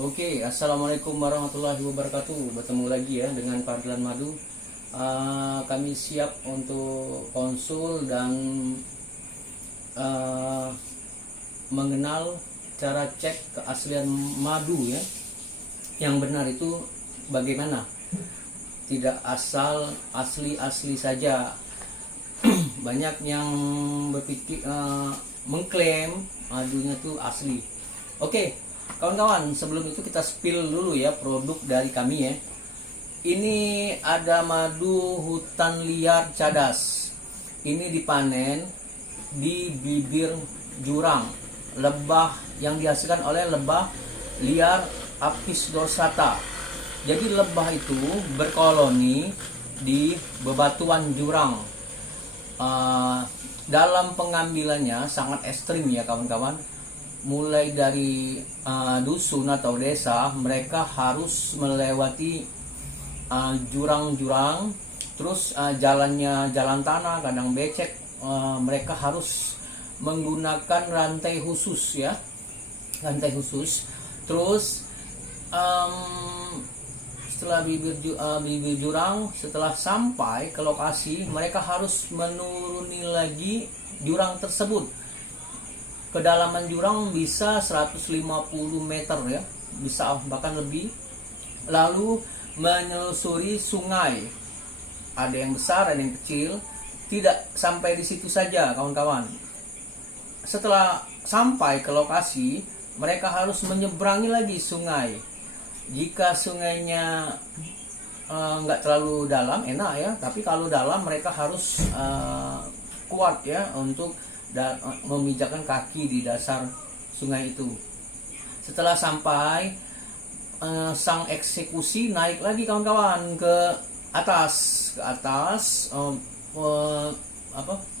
Oke, assalamualaikum warahmatullahi wabarakatuh. Bertemu lagi ya dengan Panggilan Madu. Kami siap untuk konsul dan mengenal cara cek keaslian madu ya. Yang benar itu bagaimana? Tidak asal asli-asli saja. Banyak yang berpikir mengklaim madunya tuh asli. Oke, kawan-kawan, sebelum itu kita spill dulu ya produk dari kami ya. Ini ada madu hutan liar cadas. Ini dipanen di bibir jurang, lebah yang dihasilkan oleh lebah liar Apis dorsata. Jadi lebah itu berkoloni di bebatuan jurang. Dalam pengambilannya sangat ekstrim ya kawan-kawan. Mulai dari dusun atau desa, mereka harus melewati jurang-jurang, terus jalannya jalan tanah, kadang becek. Mereka harus menggunakan rantai khusus ya, rantai khusus. Terus setelah bibir jurang, setelah sampai ke lokasi, mereka harus menuruni lagi jurang tersebut. Kedalaman jurang bisa 150 meter ya, bisa bahkan lebih. Lalu menelusuri sungai, ada yang besar, ada yang kecil. Tidak sampai di situ saja kawan-kawan. Setelah sampai ke lokasi, mereka harus menyeberangi lagi sungai. Jika sungainya nggak terlalu dalam, enak ya. Tapi kalau dalam, mereka harus kuat ya untuk memijakkan kaki di dasar sungai itu. Setelah sampai, sang eksekusi naik lagi kawan-kawan ke atas,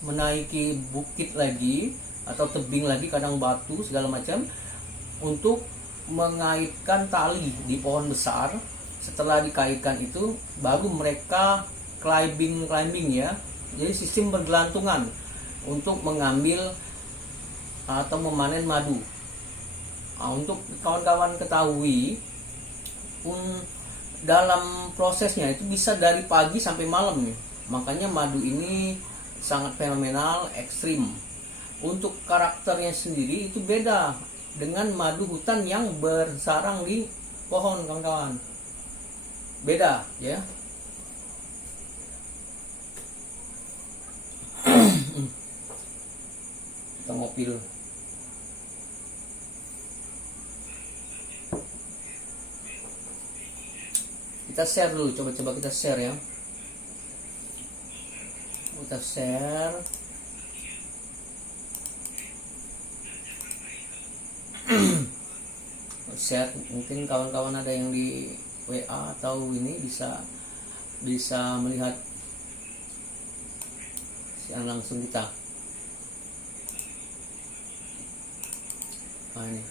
menaiki bukit lagi atau tebing lagi, kadang batu segala macam, untuk mengaitkan tali di pohon besar. Setelah dikaitkan itu, baru mereka climbing ya. Jadi sistem bergelantungan untuk mengambil atau memanen madu. Untuk kawan-kawan ketahui, dalam prosesnya itu bisa dari pagi sampai malam nih. Makanya madu ini sangat fenomenal, ekstrim. Untuk karakternya sendiri itu beda dengan madu hutan yang bersarang di pohon kawan-kawan. Beda ya. Kita ngopi dulu. Kita share dulu, coba kita share ya. Kita share. Share, mungkin kawan-kawan ada yang di WA atau ini bisa melihat yang langsung kita. Nah, ini.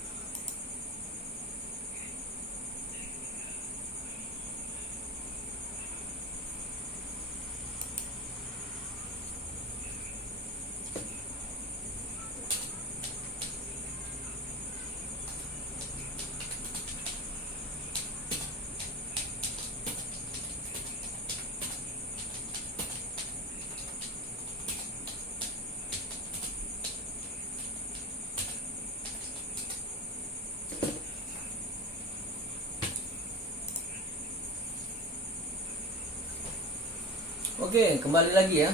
Oke, kembali lagi ya.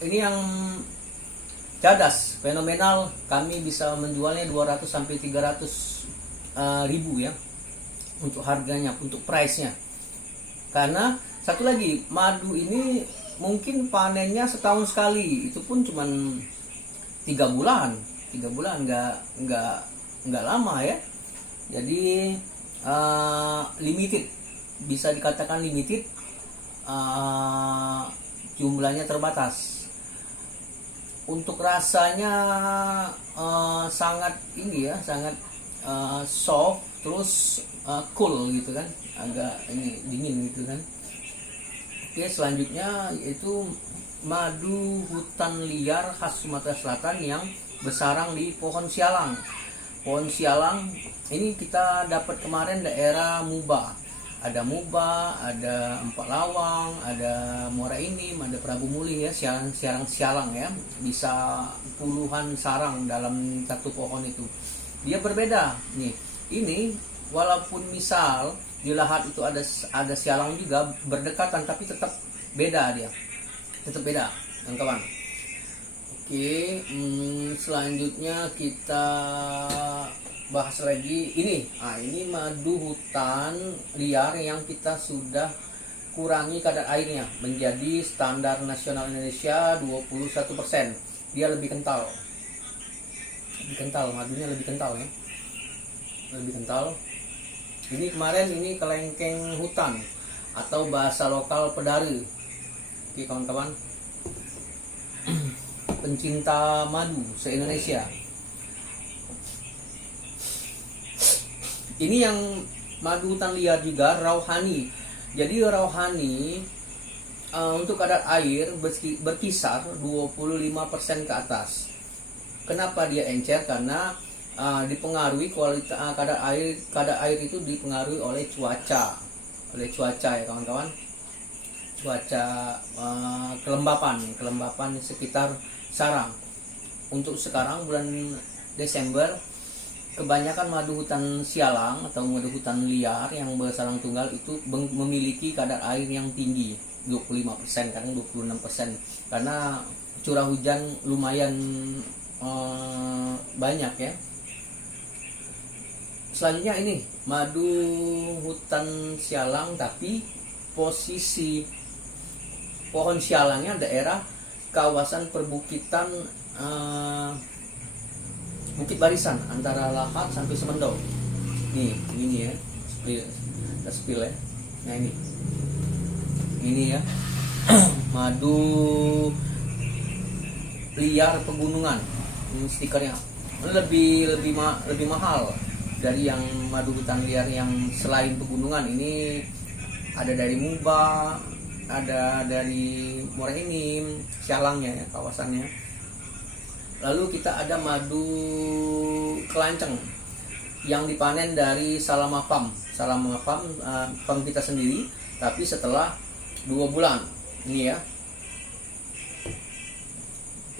Ini yang cadas, fenomenal. Kami bisa menjualnya 200 sampai 300 ribu ya. Untuk harganya, untuk price-nya. Karena satu lagi, madu ini mungkin panennya setahun sekali. Itu pun cuman 3 bulan. 3 bulan nggak lama ya. Jadi limited. Bisa dikatakan limited. Jumlahnya terbatas. Untuk rasanya sangat ini ya, sangat soft, terus cool gitu kan, agak ini dingin gitu kan. Oke, selanjutnya yaitu madu hutan liar khas Sumatera Selatan yang bersarang di pohon sialang. Pohon sialang ini kita dapat kemarin daerah Muba. Ada Muba, ada Empat Lawang, ada Muara Inim, ada Prabu Muli ya, sialang ya. Bisa puluhan sarang dalam satu pohon itu. Dia berbeda nih. Ini walaupun misal di lahat itu ada sialang juga berdekatan, tapi tetap beda dia. Tetap beda, kawan. Oke, selanjutnya kita bahas lagi ini. Ini madu hutan liar yang kita sudah kurangi kadar airnya menjadi standar nasional Indonesia 21%. Dia lebih kental. Madunya lebih kental ya. Lebih kental. Ini kemarin ini kelengkeng hutan atau bahasa lokal pedare. Oke, kawan-kawan. Pencinta madu se-Indonesia. Ini yang madu hutan liar juga Rauhani. Jadi Rauhani untuk kadar air berkisar 25% ke atas. Kenapa dia encer? Karena dipengaruhi kualitas kadar air itu dipengaruhi oleh cuaca ya kawan-kawan. Cuaca kelembapan sekitar sarang. Untuk sekarang bulan Desember kebanyakan madu hutan sialang atau madu hutan liar yang bersarang tunggal itu memiliki kadar air yang tinggi 25%, kadang 26%, karena curah hujan lumayan banyak ya. Selanjutnya ini madu hutan sialang, tapi posisi pohon sialangnya daerah kawasan perbukitan Bukit Barisan antara Lahat sampai Semendau. Nih, ini ya, spill ya. Nah ini ya, madu liar pegunungan. Ini stikernya lebih mahal dari yang madu hutan liar yang selain pegunungan. Ini ada dari Muba, ada dari Muara Inim, sialangnya ya, kawasannya. Lalu kita ada madu kelanceng yang dipanen dari Salama Farm farm kita sendiri, tapi setelah 2 bulan ini ya.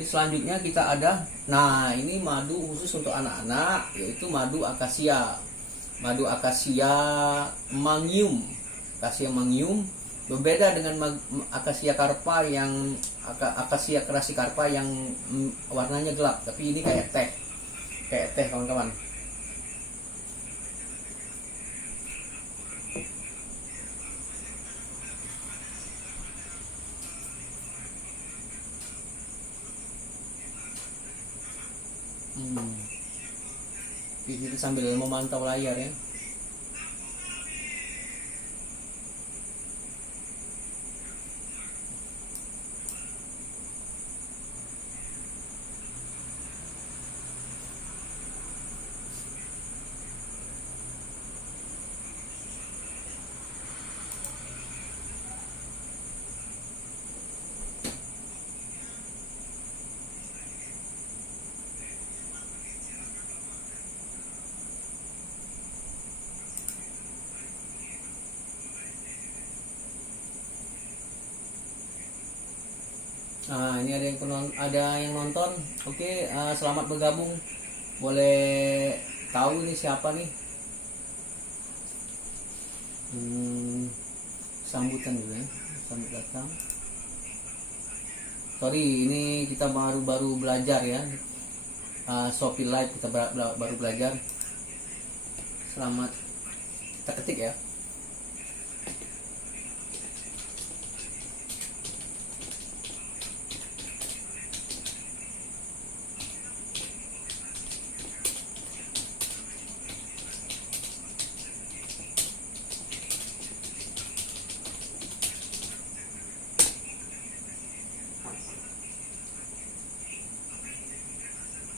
Selanjutnya kita ada, nah ini madu khusus untuk anak-anak, yaitu madu akasia mangium. Akasia mangium berbeda dengan akasia karpa yang akasia kerasikarpa yang warnanya gelap, tapi ini kayak teh kawan-kawan. Kita sambil memantau layar ya. Nah, ini ada yang nonton. Oke, selamat bergabung. Boleh tahu ini siapa nih? Sambutan dulu ya. Sambut datang. Sorry, ini kita baru belajar ya. Shopee Live kita baru belajar. Selamat kita ketik ya.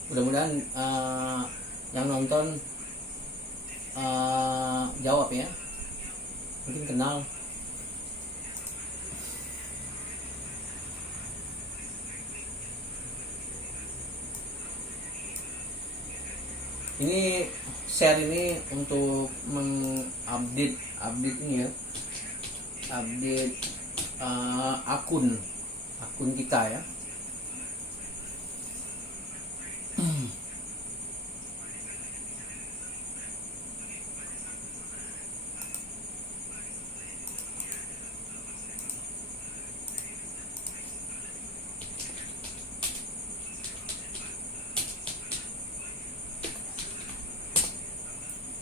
Mudah-mudahan yang nonton jawab ya, mungkin kenal. Ini share ini untuk mengupdate ini ya, update akun kita ya.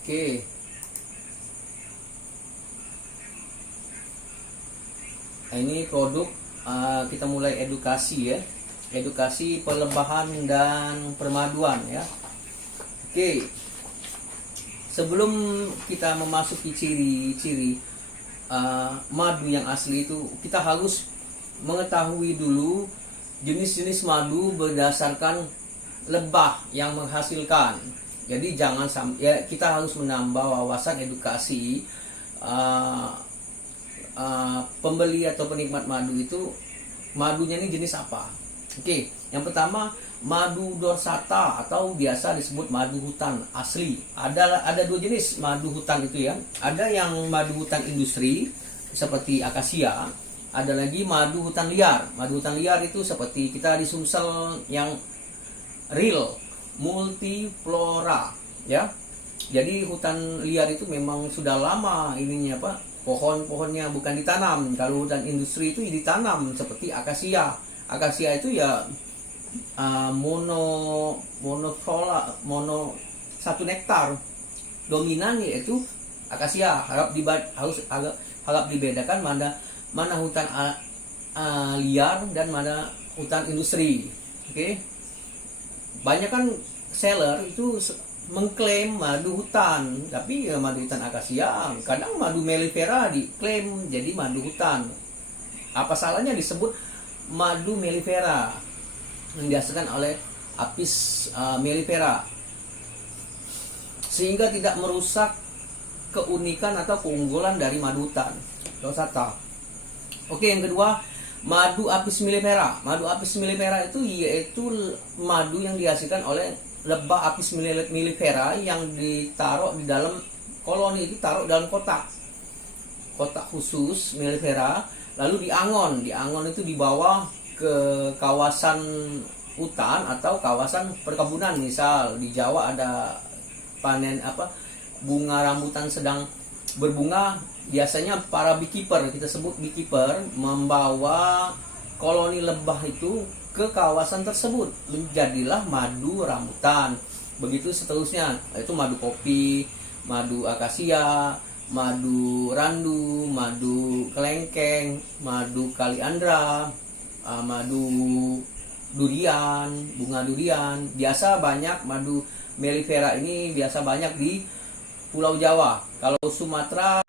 Oke. Ini produk, kita mulai edukasi ya. Edukasi pelebahan dan permaduan ya. Oke. Sebelum kita memasuki ciri-ciri madu yang asli itu, kita harus mengetahui dulu jenis-jenis madu berdasarkan lebah yang menghasilkan. Jadi jangan ya, kita harus menambah wawasan edukasi pembeli atau penikmat madu itu, madunya ini jenis apa. Oke, yang pertama madu dorsata atau biasa disebut madu hutan asli. Ada dua jenis madu hutan itu ya. Ada yang madu hutan industri seperti akasia, ada lagi madu hutan liar. Madu hutan liar itu seperti kita di Sumsel yang real multiflora ya. Jadi hutan liar itu memang sudah lama ininya apa, pohon-pohonnya bukan ditanam. Kalau hutan industri itu ditanam seperti akasia. Akasia itu ya monoflora, satu nektar dominan yaitu akasia. Harap dibedakan mana hutan liar dan mana hutan industri. Oke. Banyak kan seller itu mengklaim madu hutan, tapi ya madu hutan akasia, kadang madu mellifera diklaim jadi madu hutan. Apa salahnya disebut madu mellifera yang dihasilkan oleh Apis mellifera, sehingga tidak merusak keunikan atau keunggulan dari madu hutan dorsata. Oke, yang kedua madu Apis mellifera. Madu Apis mellifera itu yaitu madu yang dihasilkan oleh lebah Apis mellifera yang ditaruh di dalam koloni, itu taruh dalam kotak khusus mellifera, lalu diangon itu dibawa ke kawasan hutan atau kawasan perkebunan. Misal di Jawa ada panen bunga rambutan sedang berbunga, biasanya para beekeeper, kita sebut beekeeper, membawa koloni lebah itu ke kawasan tersebut, menjadilah madu rambutan. Begitu seterusnya, itu madu kopi, madu akasia, madu randu, madu kelengkeng, madu kaliandra, madu durian, bunga durian. Biasa banyak madu mellifera ini biasa banyak di Pulau Jawa. Kalau Sumatera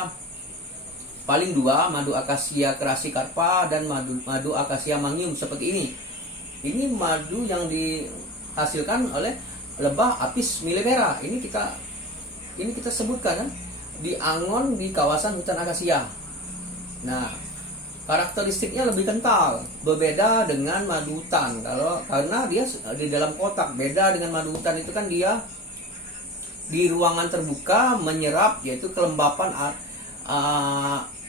paling dua, madu akasia crassicarpa dan madu akasia mangium seperti ini. Ini madu yang dihasilkan oleh lebah Apis mellifera. Ini kita sebutkan kan, diangon di kawasan hutan akasia. Nah, karakteristiknya lebih kental, berbeda dengan madu hutan. Karena dia di dalam kotak, beda dengan madu hutan itu kan dia di ruangan terbuka menyerap yaitu kelembapan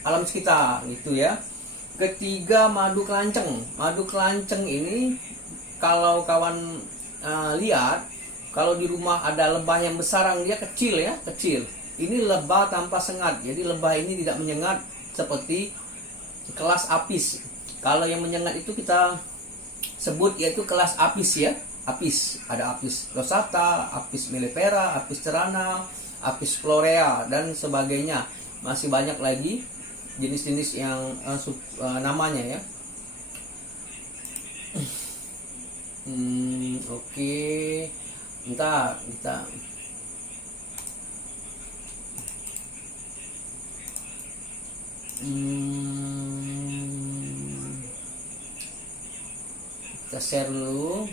alam sekitar gitu ya. Ketiga, madu kelanceng. Madu kelanceng ini kalau kawan lihat, kalau di rumah ada lebah yang besarang, dia kecil ya, kecil. Ini lebah tanpa sengat. Jadi lebah ini tidak menyengat seperti kelas apis. Kalau yang menyengat itu kita sebut yaitu kelas apis ya. Apis, ada Apis dorsata, Apis mellifera, Apis cerana, Apis florea dan sebagainya. Masih banyak lagi jenis-jenis yang namanya ya. Oke. Bentar, kita share dulu,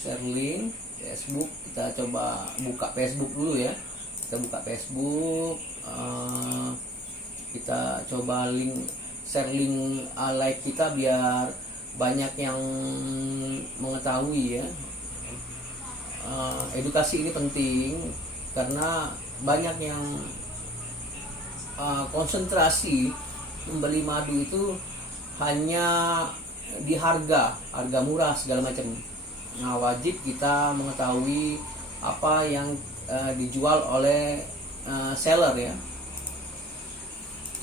share link Facebook. Kita coba buka Facebook dulu ya. Kita buka Facebook, kita coba share link like kita biar banyak yang mengetahui ya. Edukasi ini penting. karena banyak yang konsentrasi membeli madu itu hanya di harga murah segala macam. Nah, wajib kita mengetahui apa yang dijual oleh seller ya.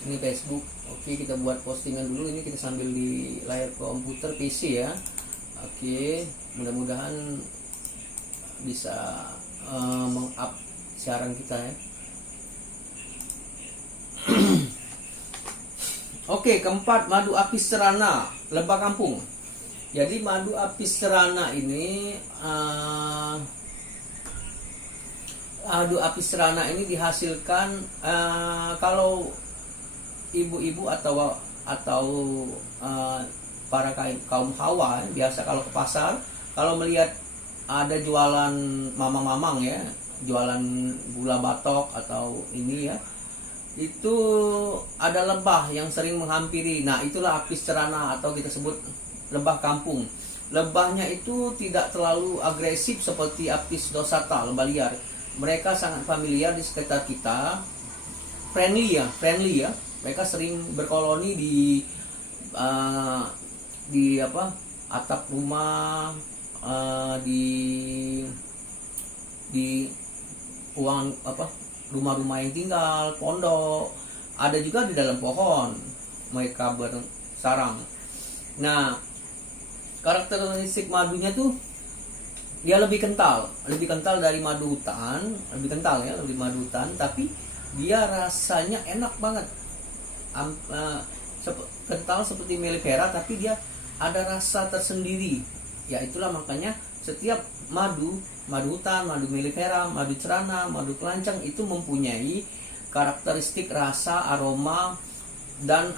Ini Facebook. Oke, kita buat postingan dulu. Ini kita sambil di layar komputer PC ya. Oke, mudah-mudahan bisa meng-up siaran kita ya. Oke, keempat, madu apis serana, lebah kampung. Jadi madu apis serana ini dihasilkan kalau ibu-ibu atau para kaum hawa biasa kalau ke pasar, kalau melihat ada jualan mamang-mamang ya, jualan gula batok atau ini ya, itu ada lebah yang sering menghampiri. Nah, itulah apis cerana atau kita sebut lebah kampung. Lebahnya itu tidak terlalu agresif seperti apis dorsata, lebah liar. Mereka sangat familiar di sekitar kita, friendly ya. Mereka sering berkoloni di atap rumah, di uang rumah-rumah yang tinggal, pondok, ada juga di dalam pohon mereka bersarang. Nah, karakteristik madunya tuh dia lebih kental dari madu hutan, lebih madu hutan, tapi dia rasanya enak banget, kental seperti melipera, tapi dia ada rasa tersendiri. Ya itulah makanya setiap madu hutan, madu melipera, madu cerana, madu kelancang itu mempunyai karakteristik rasa, aroma, dan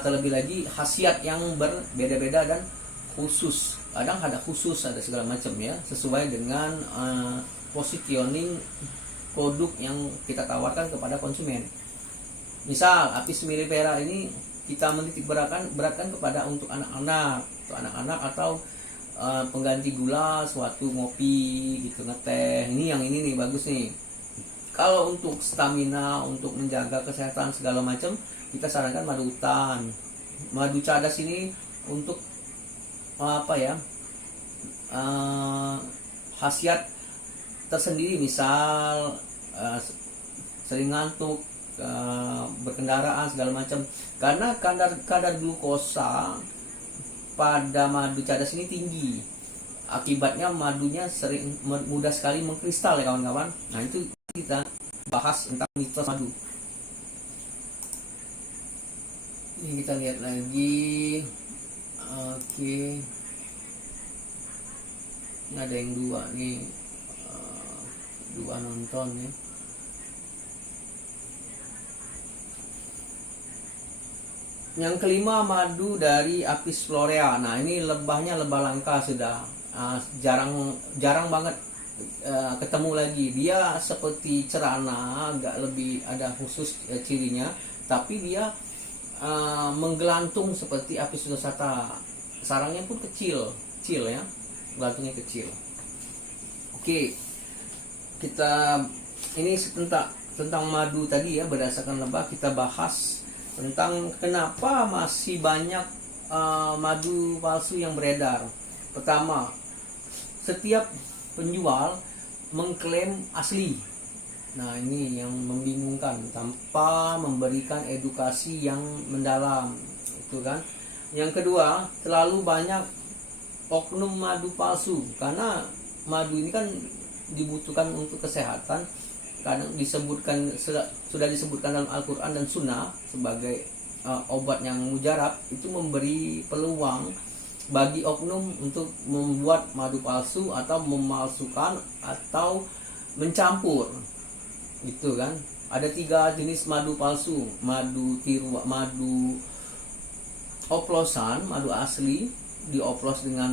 terlebih lagi khasiat yang berbeda-beda dan khusus. Kadang ada khusus, ada segala macam ya, sesuai dengan positioning produk yang kita tawarkan kepada konsumen. Misal apis mellifera ini kita menitik beratkan kepada untuk anak-anak atau pengganti gula suatu ngopi gitu, ngeteh. Ini nih bagus nih. Kalau untuk stamina, untuk menjaga kesehatan segala macam, kita sarankan madu hutan. Madu cadas ini untuk khasiat tersendiri, misal sering ngantuk, berkendaraan segala macam, karena kadar glukosa pada madu cadas ini tinggi. Akibatnya madunya sering mudah sekali mengkristal ya kawan-kawan. Nah, itu kita bahas tentang mitos madu. Ini kita lihat lagi. Oke. Ini ada yang dua nih, dua nonton ya. Yang kelima, madu dari apis florea. Nah, ini lebahnya lebah langka sudah, jarang banget ketemu lagi. Dia seperti cerana, agak lebih ada khusus cirinya, tapi dia menggelantung seperti apis dorsata. Sarangnya pun kecil ya, gelantungnya kecil. Oke, kita ini tentang madu tadi ya, berdasarkan lebah. Kita bahas tentang kenapa masih banyak madu palsu yang beredar. Pertama, setiap penjual mengklaim asli. Nah, ini yang membingungkan, tanpa memberikan edukasi yang mendalam, itu kan. Yang kedua, terlalu banyak oknum madu palsu, karena madu ini kan dibutuhkan untuk kesehatan. Kadang sudah disebutkan dalam Al-Quran dan Sunnah sebagai obat yang mujarab. Itu memberi peluang bagi oknum untuk membuat madu palsu atau memalsukan atau mencampur, gitu kan. Ada 3 jenis madu palsu: madu tiru, madu oplosan, madu asli dioplos dengan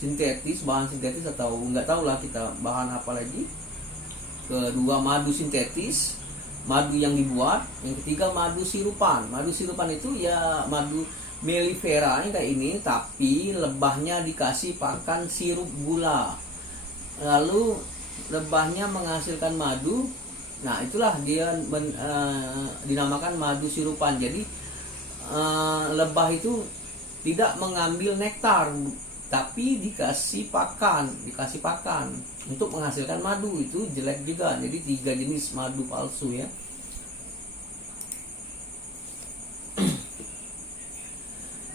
bahan sintetis atau nggak tahu lah kita bahan apa lagi. Kedua, madu sintetis, madu yang dibuat. Yang ketiga, madu sirupan. Madu sirupan itu ya madu mellifera kayak ini, tapi lebahnya dikasih pakan sirup gula. Lalu lebahnya menghasilkan madu. Nah, itulah dia dinamakan madu sirupan. Jadi lebah itu tidak mengambil nektar, tapi dikasih pakan untuk menghasilkan madu. Itu jelek juga. Jadi 3 jenis madu palsu ya.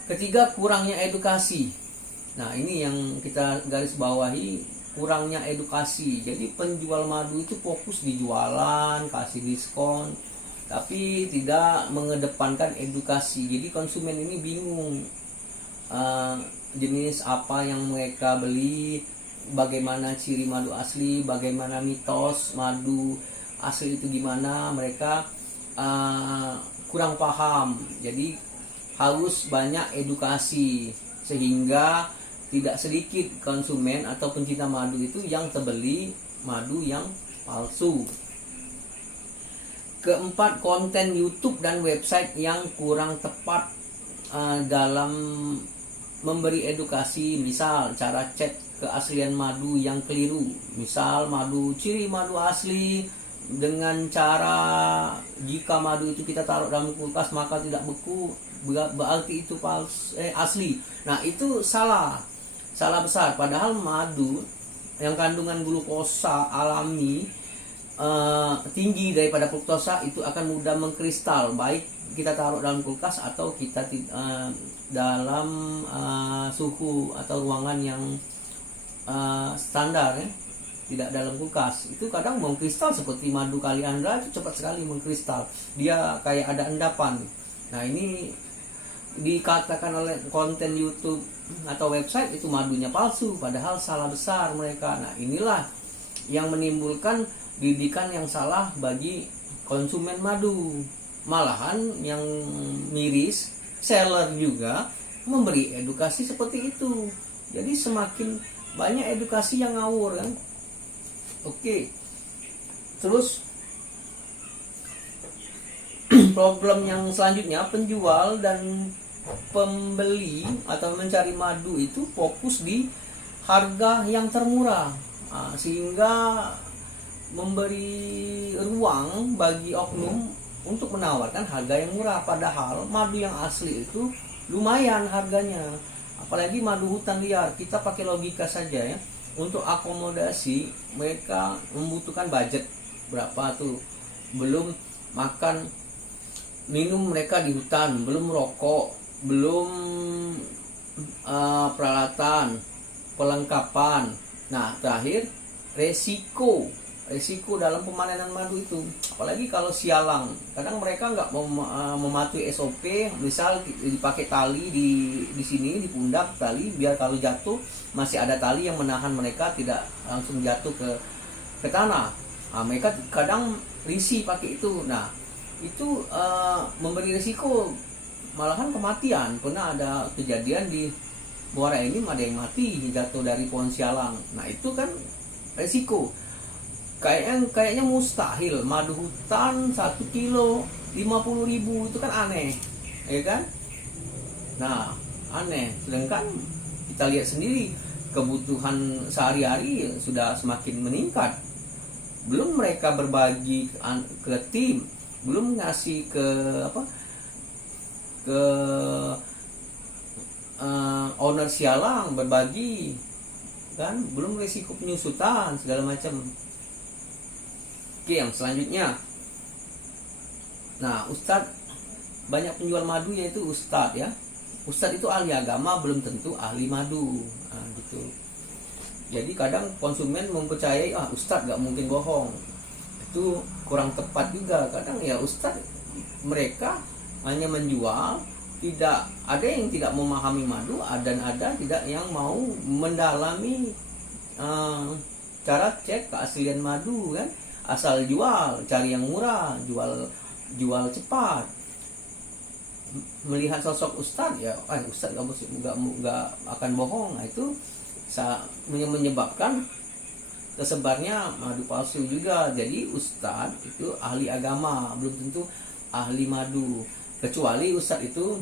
Ketiga, kurangnya edukasi. Nah, ini yang kita garis bawahi, kurangnya edukasi. Jadi penjual madu itu fokus di jualan, kasih diskon, tapi tidak mengedepankan edukasi. Jadi konsumen ini bingung jenis apa yang mereka beli, bagaimana ciri madu asli, bagaimana mitos madu asli itu gimana, mereka kurang paham. Jadi harus banyak edukasi, sehingga tidak sedikit konsumen atau pencinta madu itu yang terbeli madu yang palsu. Keempat, konten YouTube dan website yang kurang tepat dalam memberi edukasi. Misal cara cek keaslian madu yang keliru. Misal ciri madu asli dengan cara jika madu itu kita taruh dalam kulkas maka tidak beku, berarti itu asli. Nah, itu salah besar. Padahal madu yang kandungan glukosa alami tinggi daripada fruktosa itu akan mudah mengkristal, baik kita taruh dalam kulkas atau kita dalam suhu atau ruangan yang standar ya, tidak dalam kulkas. Itu kadang mengkristal seperti madu kaliandra, itu cepat sekali mengkristal, dia kayak ada endapan. Nah, ini dikatakan oleh konten YouTube atau website itu madunya palsu, padahal salah besar mereka. Nah, inilah yang menimbulkan didikan yang salah bagi konsumen madu. Malahan yang miris, seller juga memberi edukasi seperti itu. Jadi semakin banyak edukasi yang ngawur kan. Oke. Terus problem yang selanjutnya, penjual dan pembeli atau mencari madu itu fokus di harga yang termurah, sehingga memberi ruang bagi oknum untuk menawarkan harga yang murah. Padahal madu yang asli itu lumayan harganya, apalagi madu hutan liar. Kita pakai logika saja ya, untuk akomodasi mereka membutuhkan budget berapa tuh, belum makan minum mereka di hutan, belum rokok, belum peralatan, pelengkapan. Nah, terakhir resiko dalam pemanenan madu itu. Apalagi kalau sialang, kadang mereka nggak mematuhi SOP. Misal dipakai tali di sini di pundak tali, biar kalau jatuh masih ada tali yang menahan mereka tidak langsung jatuh ke tanah. Nah, mereka kadang risih pakai itu. Nah, itu memberi risiko, malahan kematian. Pernah ada kejadian di Muara ini, ada yang mati jatuh dari pohon sialang. Nah, itu kan risiko. Kayaknya mustahil madu hutan 1 kilo 50.000, itu kan aneh, ya kan? Nah, aneh. Sedangkan kita lihat sendiri kebutuhan sehari-hari sudah semakin meningkat. Belum mereka berbagi ke tim, belum ngasih ke owner sialang, berbagi kan, belum risiko penyusutan segala macam. Oke, yang selanjutnya, nah, ustadz, banyak penjual madu yaitu ustadz ya. Ustadz itu ahli agama, belum tentu ahli madu. Nah, gitu. Jadi kadang konsumen mempercayai ustadz gak mungkin bohong. Itu kurang tepat juga. Kadang ya ustadz mereka hanya menjual, tidak ada yang tidak memahami madu, dan ada tidak yang mau mendalami cara cek keaslian madu kan. Asal jual, cari yang murah, jual cepat. Melihat sosok ustadz ya, ustadz nggak akan bohong. Nah, itu menyebabkan tersebarnya madu palsu juga. Jadi ustadz itu ahli agama, belum tentu ahli madu, kecuali ustadz itu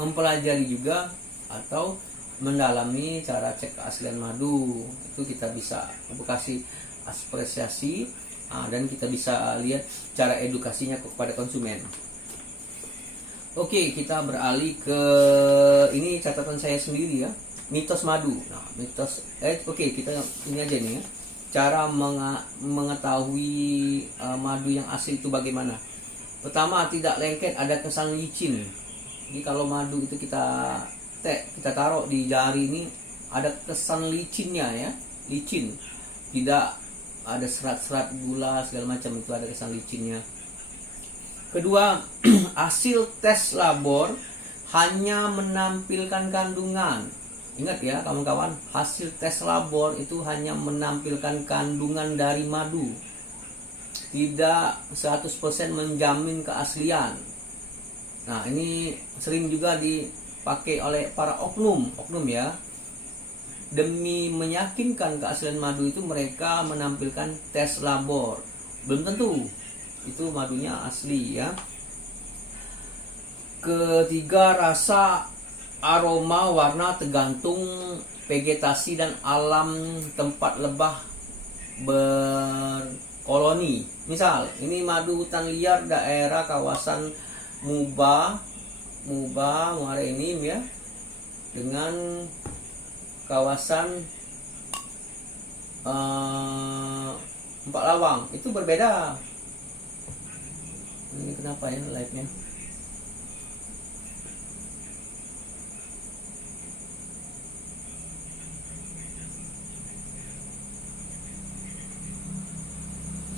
mempelajari juga atau mendalami cara cek keaslian madu. Itu kita bisa kasih apresiasi, dan kita bisa lihat cara edukasinya kepada konsumen. Oke, kita beralih ke ini catatan saya sendiri ya, mitos madu. Nah, mitos kita ini aja nih ya. Cara mengetahui madu yang asli itu bagaimana? Pertama, tidak lengket, ada kesan licin. Jadi kalau madu itu kita taruh di jari ini, ada kesan licinnya ya, licin. Tidak ada serat-serat gula segala macam, itu ada kesan licinnya. Kedua, hasil tes labor hanya menampilkan kandungan. Ingat ya kawan-kawan, hasil tes labor itu hanya menampilkan kandungan dari madu. Tidak 100% menjamin keaslian. Nah, ini sering juga dipakai oleh para oknum ya. Demi meyakinkan keaslian madu itu mereka menampilkan tes labor. Belum tentu itu madunya asli ya. Ketiga, rasa, aroma, warna tergantung vegetasi dan alam tempat lebah berkoloni. Misal, ini madu hutan liar daerah kawasan Muara Enim ya, dengan kawasan Empat Lawang, itu berbeda. Ini kenapa ya live-nya?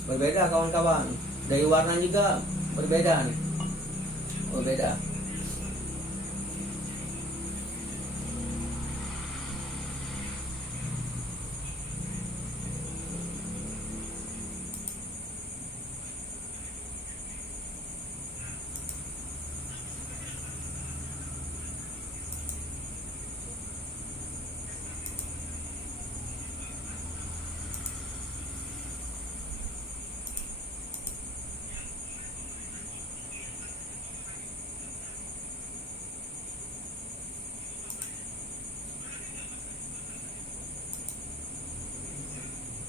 Berbeda kawan-kawan, dari warna juga berbeda nih, berbeda.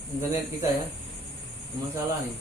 Internet kita ya, masalah nih.